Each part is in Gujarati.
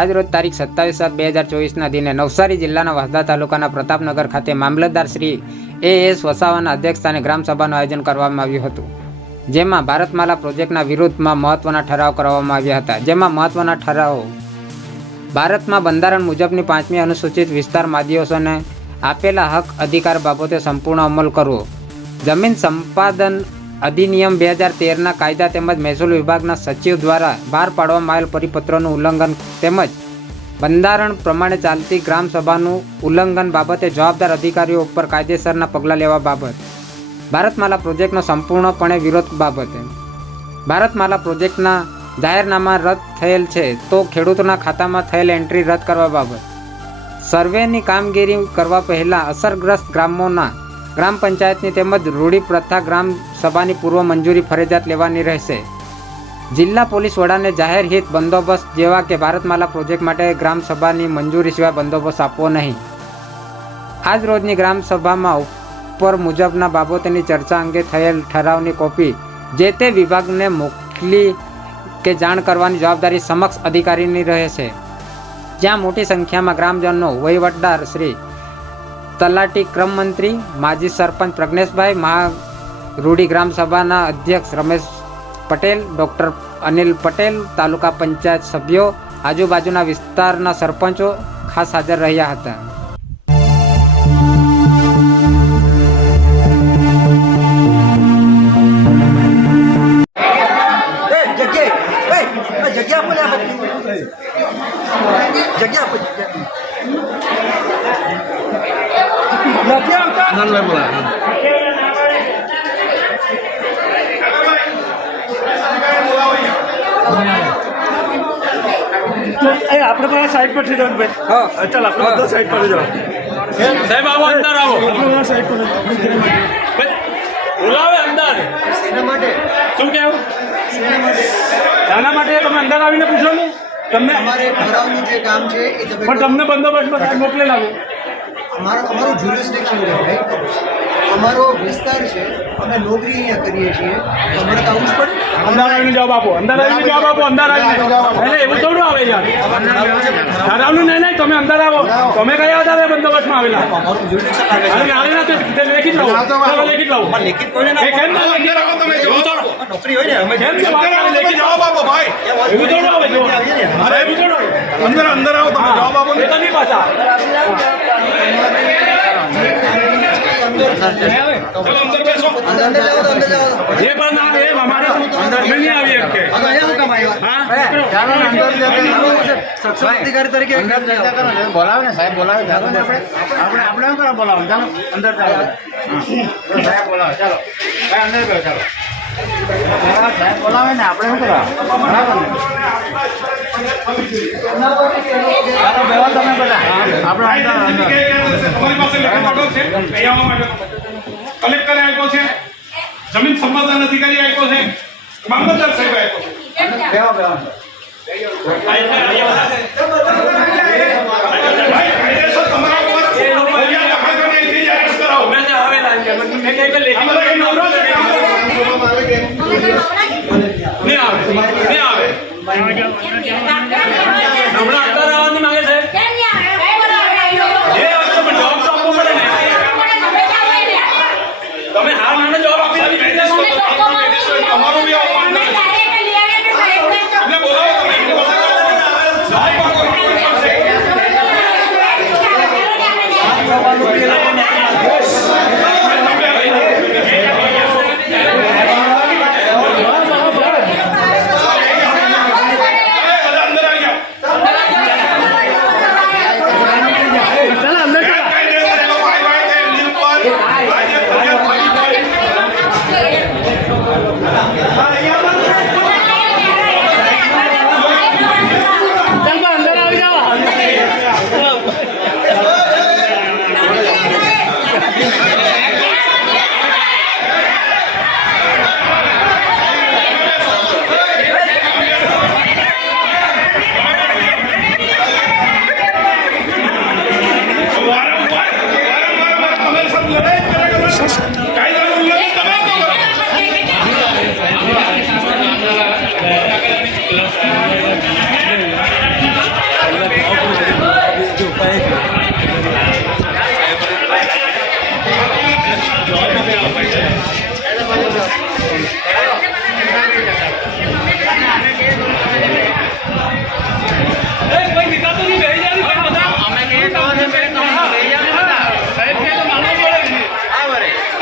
આજરોજ તારીખ 27/7/2024ના દિને નવસારી જિલ્લાના વાંસદા તાલુકાના પ્રતાપનગર ખાતે મામલતદાર શ્રી AS વસાવાના અધ્યક્ષસ્થાને ગ્રામસભાનું આયોજન કરવામાં આવ્યું હતું, જેમાં ભારતમાલા પ્રોજેક્ટના વિરુદ્ધમાં મહત્વના ઠરાવ કરવામાં આવ્યા હતા. જેમાં મહત્વના ઠરાવો: ભારતમાં બંધારણ મુજબની 5મી અનુસૂચિત વિસ્તારમાં આદિવાસીઓને આપેલા હક અધિકાર બાબતે સંપૂર્ણ અમલ કરવો, જમીન સંપાદન અધિનિયમ 2013ના કાયદા તેમજ મહેસૂલ વિભાગના સચિવ દ્વારા બહાર પાડવામાં આવેલ પરિપત્રોનું ઉલ્લંઘન તેમજ બંધારણ પ્રમાણે ચાલતી ગ્રામસભાનું ઉલ્લંઘન બાબતે જવાબદાર અધિકારીઓ ઉપર કાયદેસરના પગલાં લેવા બાબત, ભારતમાલા પ્રોજેક્ટનો સંપૂર્ણપણે વિરોધ બાબતે, ભારતમાલા પ્રોજેક્ટના જાહેરનામા રદ થયેલ છે તો ખેડૂતોના ખાતામાં થયેલ એન્ટ્રી રદ કરવા બાબત, સર્વેની કામગીરી કરવા પહેલાં અસરગ્રસ્ત ગ્રામોના ગ્રામ પંચાયતની તેમજ રૂઢી પ્રથા ગ્રામ સભાની પૂર્વ મંજૂરી ફરજિયાત લેવાની રહેશે. જિલ્લા પોલીસ વડાને જાહેર હિત બંદોબસ્ત જેવા કે ભારતમાલા પ્રોજેક્ટ માટે ગ્રામ સભાની મંજૂરી સિવાય બંદોબસ્ત આપવો નહીં. આજ રોજની ગ્રામ સભામાં ઉપર મુજબના બાબતોની ચર્ચા અંગે થયેલ ઠરાવની કોપી જે તે વિભાગને મોકલી કે જાણ કરવાની જવાબદારી સમક્ષ અધિકારીની રહેશે, જ્યાં મોટી સંખ્યામાં ગ્રામજનો, વહીવટદાર શ્રી, તલાટી, ક્રમ મંત્રી, માજી સરપંચ પ્રજ્ઞેશભાઈ, મહારૂઢી ગ્રામસભાના અધ્યક્ષ રમેશ પટેલ, ડૉક્ટર અનિલ પટેલ, તાલુકા પંચાયત સભ્યો, આજુબાજુના વિસ્તારના સરપંચો ખાસ હાજર રહ્યા હતા. આપણે બધા સાઈડ પર થઈ જવાનું ભાઈ. હા ચાલ આપણે બધા સાઈડ પર જાઓ. સાહેબ આવો, અંદર આવો. આપણે બધા સાઈડ પર બોલાવે અંદર. શેના માટે? શું કેવું? શાના માટે? તમે અંદર આવીને પૂછો ને. તમને અમારે ઠરાવનું જે કામ છે એ તમે પણ તમને બંદોબસ્તમાં સાહેબ મોકલેલા આવે. અમારું જ્યુરિસ્ડિક્શન છે ભાઈ, અમારો વિસ્તાર છે, અમે નોકરી અહીંયા કરીએ છીએ, અમારે તો આવું જ પડે. અંદર આવીને જવાબ આપો. અંદર આવીને જવાબ આપો. અંદર આવીને એવું થોડું આવે યાર. ઠરાવનું નહીં, તમે અંદર આવો. તમે કયા આધારે બંદોબસ્તમાં આવેલા? અમારું જ્યુરિસ્ડિક્શન લેખિત લાવો. લેખિત લાવો. લેખિત કોઈને ના કેમ ના લેખિત લાવો? તમે નોકરી હોય ને અમે કેમ કે લેખિત જવાબ આપો ભાઈ. એવું થોડું આવે જો. અરે એવું થોડું. અંદર આવો. તમે જવાબ આપો ને. નહીં પાછા અંદર બેસો. અંદર જાઓ તો અંદર જાઓ. એ પણ ના એ અમારા અંદર નહીં આવી શકે. અહીંયા હું કામ આવ્યા? સક્ષમ અધિકારી તરીકે બોલાવે ને સાહેબ, બોલાવે. આપણે શું કરવા બોલાવો? ચાલો અંદર ચાલો. સાહેબ બોલાવે. ચાલો ભાઈ અંદર ગયો. ચાલો સાહેબ બોલાવે ને આપણે શું કરવા? બરાબર ને? ચાલો બેવા તમે બધા. આપણે તમારી પાસે લેખિત ઓર્ડર છે. અહીંયા આવવા માટે કલેક્ટરે આપ્યો છે, જમીન સંપાદન અધિકારી આપ્યો છે, મામલતદાર સાહેબ આપ્યો છે. બેવા બેવા તમે હાર મને જવાબ આપી તમારું બી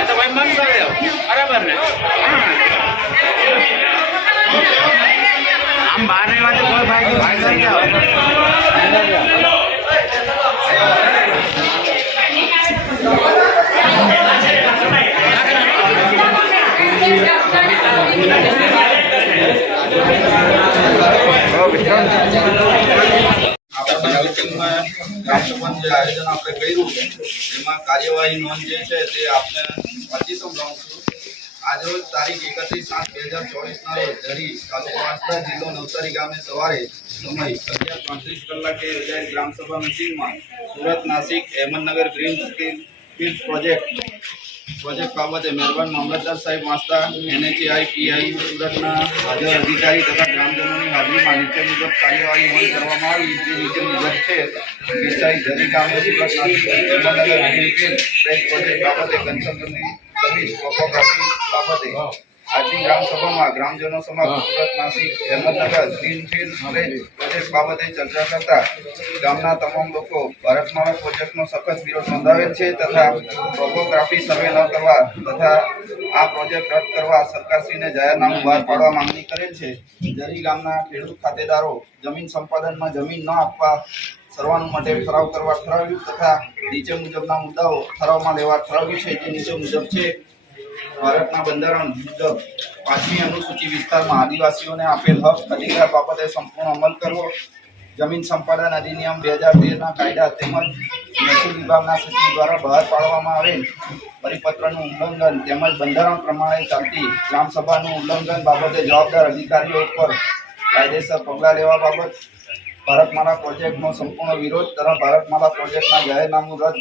તો ભાઈ બંધ કરી દો બરાબર ને આમ બહાર ની વાત કોઈ ભાઈ અંદર જાઓ આપણા મિટિંગમાં ગ્રામસભાનું જે આયોજન આપણે કર્યું એમાં કાર્યવાહી નોંધ જે છે તે આપને વાંચી સમજાવું છું. આજરોજ તારીખ 31/7/2024 ના રોજ ધરી તાલુકો વાંસદા જિલ્લો નવસારી ગામે સવારે સમય 11:35 કલાકે યોજાયેલ ગ્રામસભા મિટિંગમાં Surat Nashik Ahmednagar green field project બાબતે મહેરબાન મામલતદાર સાહેબ વાંસદા NHAI PI સુરતના હાજર અધિકારી તથા ગ્રામજનોની હાજરીમાં નીચે મુજબ કાર્યવાહી અમલ કરવામાં આવી જે નીચે મુજબ છે. વિસ્તારી ધરી ગામે Surat Nashik Ahmednagar green field project બાબતે કન્સલ્ટન્સી સર્વિસ ટોપોગ્રાફી બાબતે આજની ગ્રામસભામાં ગ્રામજનો સમક્ષ સુરત નાસિક અહેમદનગર ગ્રીનફિલ્ડ પ્રોજેક્ટ બાબતે ચર્ચા કરતા ગામના તમામ લોકો ભારતમાળા પ્રોજેક્ટનો સખત વિરોધ નોંધાવેલ છે તથા ટોપોગ્રાફી સર્વે ન કરવા તથા આ પ્રોજેક્ટ રદ કરવા સરકારશ્રીને જાહેરનામું બહાર પાડવા માંગણી કરેલ છે. જરી ગામના ખેડૂત ખાતેદારો જમીન સંપાદનમાં જમીન ન આપવા સર્વાનું માટે ઠરાવ કરવા ઠરાવ્યું તથા નીચે મુજબના મુદ્દાઓ ઠરાવમાં લેવા ઠરાવ્યું છે જે નીચે મુજબ છે. ભારતના બંધારણ મુજબ 5મી અનુસૂચિ વિસ્તારમાં આદિવાસીઓને આપેલ હક અધિકાર બાબતે સંપૂર્ણ અમલ કરવો. જમીન સંપાદન અધિનિયમ 2013ના કાયદા તેમજ મહેસૂલ વિભાગના સચિવ દ્વારા બહાર પાડવામાં આવેલ પરિપત્રનું ઉલ્લંઘન તેમજ બંધારણ પ્રમાણે ચાલતી ગ્રામસભાનું ઉલ્લંઘન બાબતે જવાબદાર અધિકારીઓ પર કાયદેસર પગલાં લેવા બાબત ભારતમાળા પ્રોજેક્ટનો સંપૂર્ણ વિરોધ તથા ભારતમાળા પ્રોજેક્ટના જાહેરનામું રદ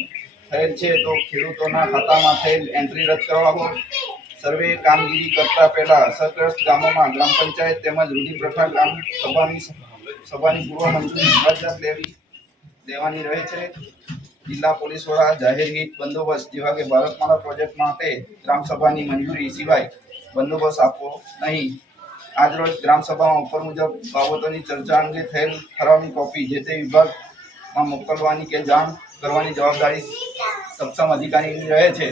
થયેલ છે તો ખેડૂતોના ખાતામાં થયેલ એન્ટ્રી રદ કરવા. સર્વે કામગીરી કરતા પહેલા અસરગ્રસ્ત ગામોમાં ગ્રામ પંચાયત તેમજ રૂઢિપ્રથા ગ્રામ સભાની પૂર્વ મંજૂરી ફરજિયાત લેવાની રહે છે. જિલ્લા પોલીસ વડા જાહેર હિત બંદોબસ્ત જેવા કે ભારતમાળા પ્રોજેક્ટ માટે ગ્રામસભાની મંજૂરી સિવાય બંદોબસ્ત આપવો નહીં. આજરોજ ગ્રામસભામાં ઉપર મુજબ બાબતોની ચર્ચા અંગે થયેલ ઠરાવની કોપી જે તે વિભાગમાં મોકલવાની કે જાણ કરવાની જવાબદારી સક્ષમ અધિકારીની રહે છે.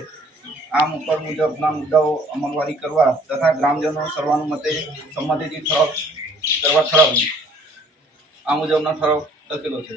આમ ઉપર મુજબના મુદ્દાઓ અમલવારી કરવા તથા ગ્રામજનો સર્વાનુમતે સંમતિથી ઠરાવ કરવા ઠરાવ્યું. આ મુજબનો ઠરાવ લખેલો છે.